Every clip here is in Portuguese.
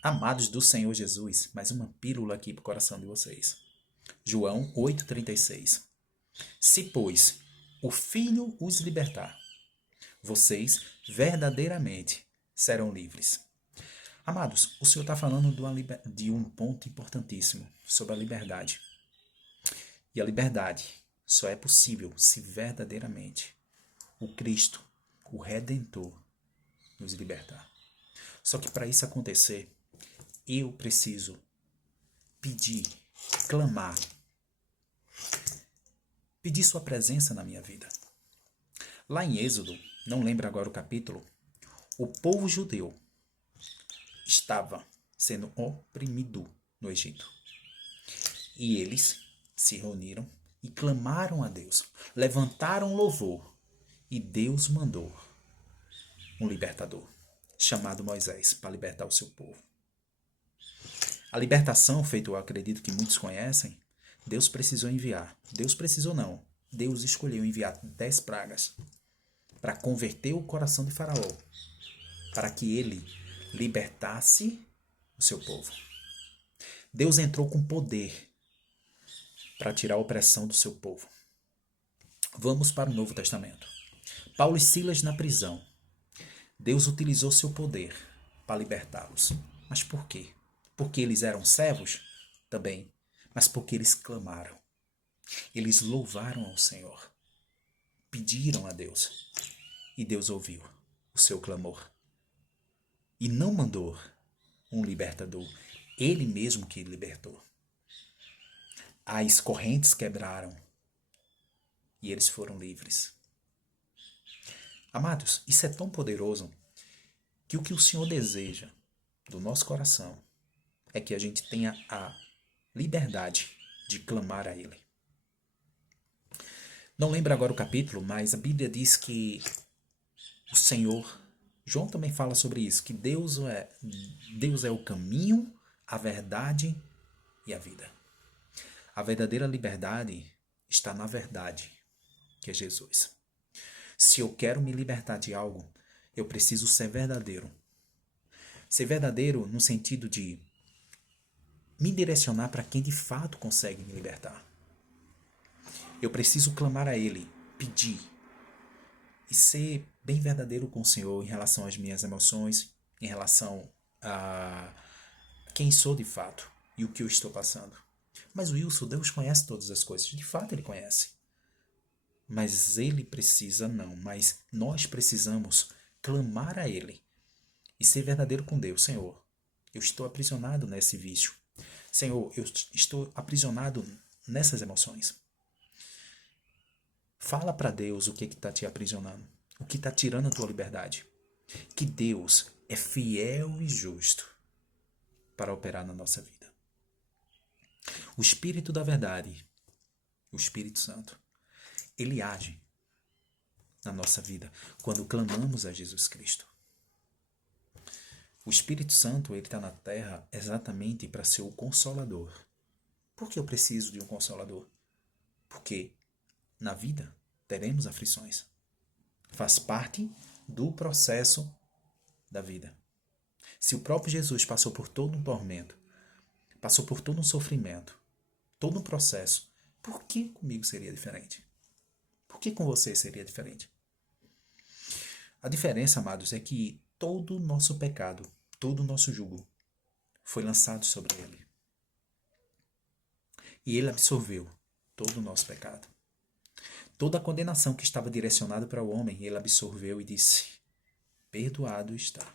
Amados do Senhor Jesus, mais uma pílula aqui para o coração de vocês. João 8,36. Se, pois, o Filho os libertar, vocês verdadeiramente serão livres. Amados, o Senhor está falando de um ponto importantíssimo sobre a liberdade. E a liberdade só é possível se verdadeiramente o Cristo, o Redentor, nos libertar. Só que para isso acontecer, eu preciso pedir, clamar, pedir sua presença na minha vida. Lá em Êxodo, não lembro agora o capítulo, o povo judeu estava sendo oprimido no Egito. E eles se reuniram e clamaram a Deus, levantaram louvor, e Deus mandou um libertador, chamado Moisés, para libertar o seu povo. A libertação, feito eu acredito que muitos conhecem, Deus precisou enviar. Deus precisou não. Deus escolheu enviar 10 pragas para converter o coração de Faraó, para que ele libertasse o seu povo. Deus entrou com poder para tirar a opressão do seu povo. Vamos para o Novo Testamento. Paulo e Silas na prisão. Deus utilizou seu poder para libertá-los. Mas por quê? Porque eles eram servos? Também. Mas porque eles clamaram. Eles louvaram ao Senhor. Pediram a Deus. E Deus ouviu o seu clamor. E não mandou um libertador. Ele mesmo que libertou. As correntes quebraram. E eles foram livres. Amados, isso é tão poderoso que o Senhor deseja do nosso coração é que a gente tenha a liberdade de clamar a Ele. Não lembro agora o capítulo, mas a Bíblia diz que o Senhor, João também fala sobre isso, que Deus é o caminho, a verdade e a vida. A verdadeira liberdade está na verdade, que é Jesus. Se eu quero me libertar de algo, eu preciso ser verdadeiro. Ser verdadeiro no sentido de me direcionar para quem de fato consegue me libertar. Eu preciso clamar a Ele, pedir e ser bem verdadeiro com o Senhor em relação às minhas emoções, em relação a quem sou de fato e o que eu estou passando. Mas Wilson, Deus conhece todas as coisas. De fato Ele conhece. Mas Ele precisa não, mas nós precisamos clamar a Ele e ser verdadeiro com Deus. Senhor, eu estou aprisionado nesse vício. Senhor, eu estou aprisionado nessas emoções. Fala para Deus o que está te aprisionando, o que está tirando a tua liberdade. Que Deus é fiel e justo para operar na nossa vida. O Espírito da verdade, o Espírito Santo, ele age na nossa vida quando clamamos a Jesus Cristo. O Espírito Santo, ele está na terra exatamente para ser o consolador. Por que eu preciso de um consolador? Porque na vida teremos aflições. Faz parte do processo da vida. Se o próprio Jesus passou por todo um tormento, passou por todo um sofrimento, todo um processo, por que comigo seria diferente? Por que com você seria diferente? A diferença, amados, é que todo o nosso pecado, todo o nosso jugo foi lançado sobre ele. E ele absorveu todo o nosso pecado. Toda a condenação que estava direcionada para o homem, ele absorveu e disse: perdoado está.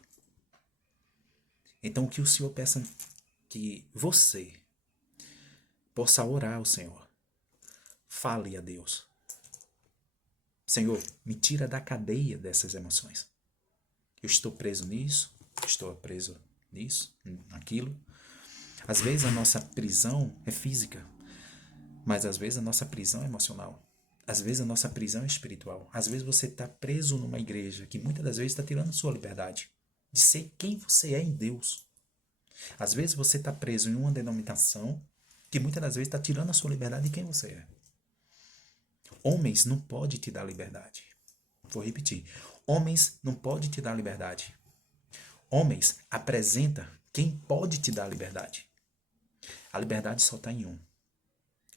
Então, que o Senhor peça que você possa orar ao Senhor. Fale a Deus. Senhor, me tira da cadeia dessas emoções. Eu estou preso nisso, estou preso nisso, naquilo. Às vezes a nossa prisão é física, mas às vezes a nossa prisão é emocional. Às vezes a nossa prisão é espiritual. Às vezes você está preso numa igreja que muitas das vezes está tirando a sua liberdade de ser quem você é em Deus. Às vezes você está preso em uma denominação que muitas das vezes está tirando a sua liberdade de quem você é. Homens não podem te dar liberdade. Vou repetir. Homens não podem te dar liberdade. Homens apresenta Quem pode te dar a liberdade? A liberdade só está em um.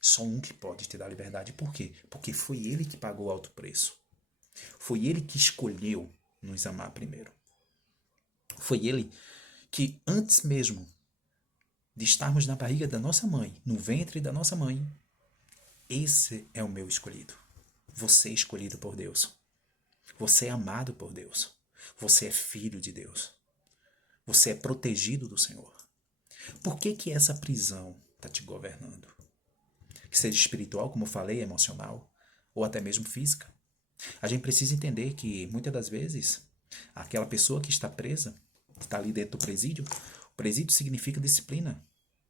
Só um que pode te dar liberdade. Por quê? Porque foi ele que pagou o alto preço. Foi ele que escolheu nos amar primeiro. Foi ele que, antes mesmo de estarmos na barriga da nossa mãe, no ventre da nossa mãe, esse é o meu escolhido. Você é escolhido por Deus. Você é amado por Deus. Você é filho de Deus. Você é protegido do Senhor. Por que que essa prisão está te governando? Que seja espiritual, como eu falei, emocional, ou até mesmo física. A gente precisa entender que, muitas das vezes, aquela pessoa que está presa, que está ali dentro do presídio, o presídio significa disciplina.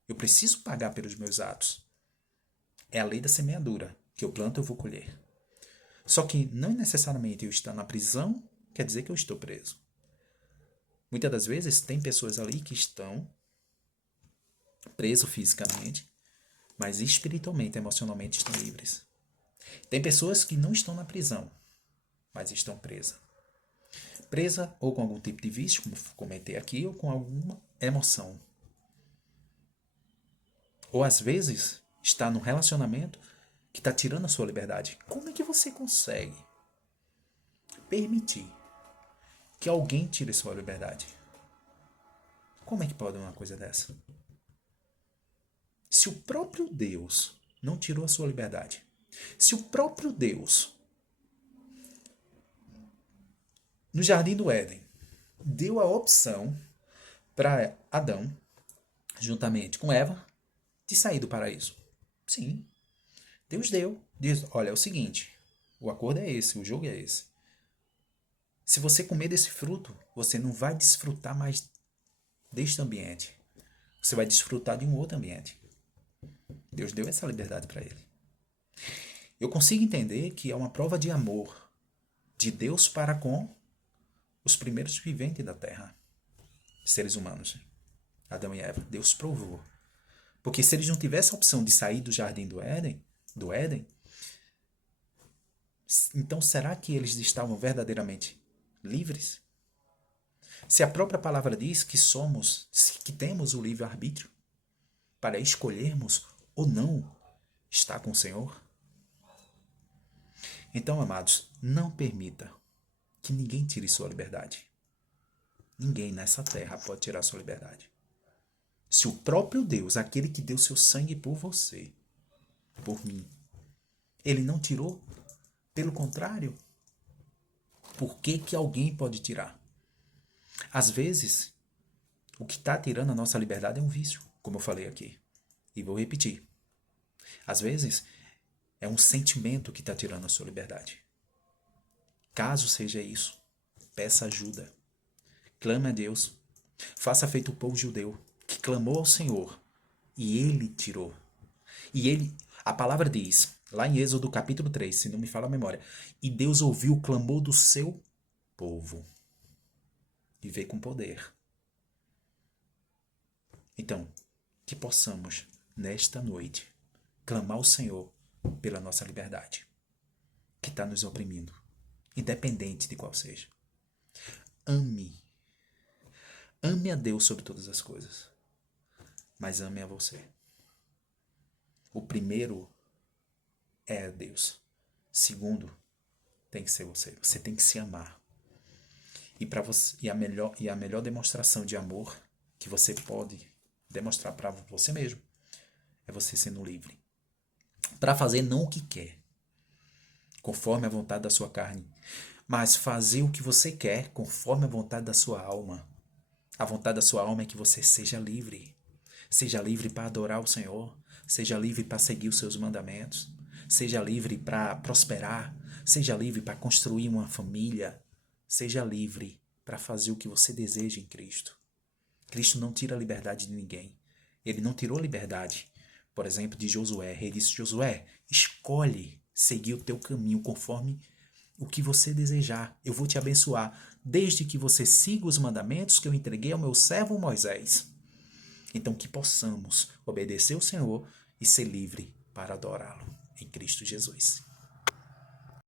Eu preciso pagar pelos meus atos. É a lei da semeadura. Que eu planto, eu vou colher. Só que não necessariamente eu estar na prisão quer dizer que eu estou preso. Muitas das vezes tem pessoas ali que estão presos fisicamente, mas espiritualmente, emocionalmente estão livres. Tem pessoas que não estão na prisão, mas estão presas. Presa ou com algum tipo de vício, como comentei aqui, ou com alguma emoção. Ou às vezes está num relacionamento que está tirando a sua liberdade. Como é que você consegue permitir que alguém tire sua liberdade? Como é que pode uma coisa dessa? Se o próprio Deus não tirou a sua liberdade, se o próprio Deus, no Jardim do Éden, deu a opção para Adão, juntamente com Eva, de sair do paraíso. Sim, Deus deu. Diz, olha, é o seguinte, o acordo é esse, o jogo é esse. Se você comer desse fruto, você não vai desfrutar mais deste ambiente. Você vai desfrutar de um outro ambiente. Deus deu essa liberdade para ele. Eu consigo entender que é uma prova de amor de Deus para com os primeiros viventes da terra, seres humanos, Adão e Eva. Deus provou. Porque se eles não tivessem a opção de sair do jardim do Éden, então será que eles estavam verdadeiramente livres? Se a própria palavra diz que que temos o livre-arbítrio para escolhermos ou não estar com o Senhor. Então, amados, não permita que ninguém tire sua liberdade. Ninguém nessa terra pode tirar sua liberdade. Se o próprio Deus, aquele que deu seu sangue por você, por mim, ele não tirou, pelo contrário, por que que alguém pode tirar? Às vezes, o que está tirando a nossa liberdade é um vício, como eu falei aqui. E vou repetir. Às vezes, é um sentimento que está tirando a sua liberdade. Caso seja isso, peça ajuda. Clame a Deus. Faça feito o povo judeu, que clamou ao Senhor, e ele tirou. A palavra diz, lá em Êxodo capítulo 3, se não me falha a memória, e Deus ouviu o clamor do seu povo. E veio com poder. Então, que possamos, nesta noite, clamar ao Senhor pela nossa liberdade, que está nos oprimindo, independente de qual seja. Ame a Deus sobre todas as coisas, mas ame a você. O primeiro é Deus. Segundo, tem que ser você. Você tem que se amar. E a melhor demonstração de amor que você pode demonstrar para você mesmo é você sendo livre. Para fazer não o que quer, conforme a vontade da sua carne, mas fazer o que você quer, conforme a vontade da sua alma. A vontade da sua alma é que você seja livre. Seja livre para adorar o Senhor. Seja livre para seguir os seus mandamentos. Seja livre para prosperar. Seja livre para construir uma família. Seja livre para fazer o que você deseja em Cristo. Cristo não tira a liberdade de ninguém. Ele não tirou a liberdade, por exemplo, de Josué. Ele disse, Josué, escolhe seguir o teu caminho conforme o que você desejar. Eu vou te abençoar, desde que você siga os mandamentos que eu entreguei ao meu servo Moisés. Então que possamos obedecer ao Senhor e ser livre para adorá-lo em Cristo Jesus.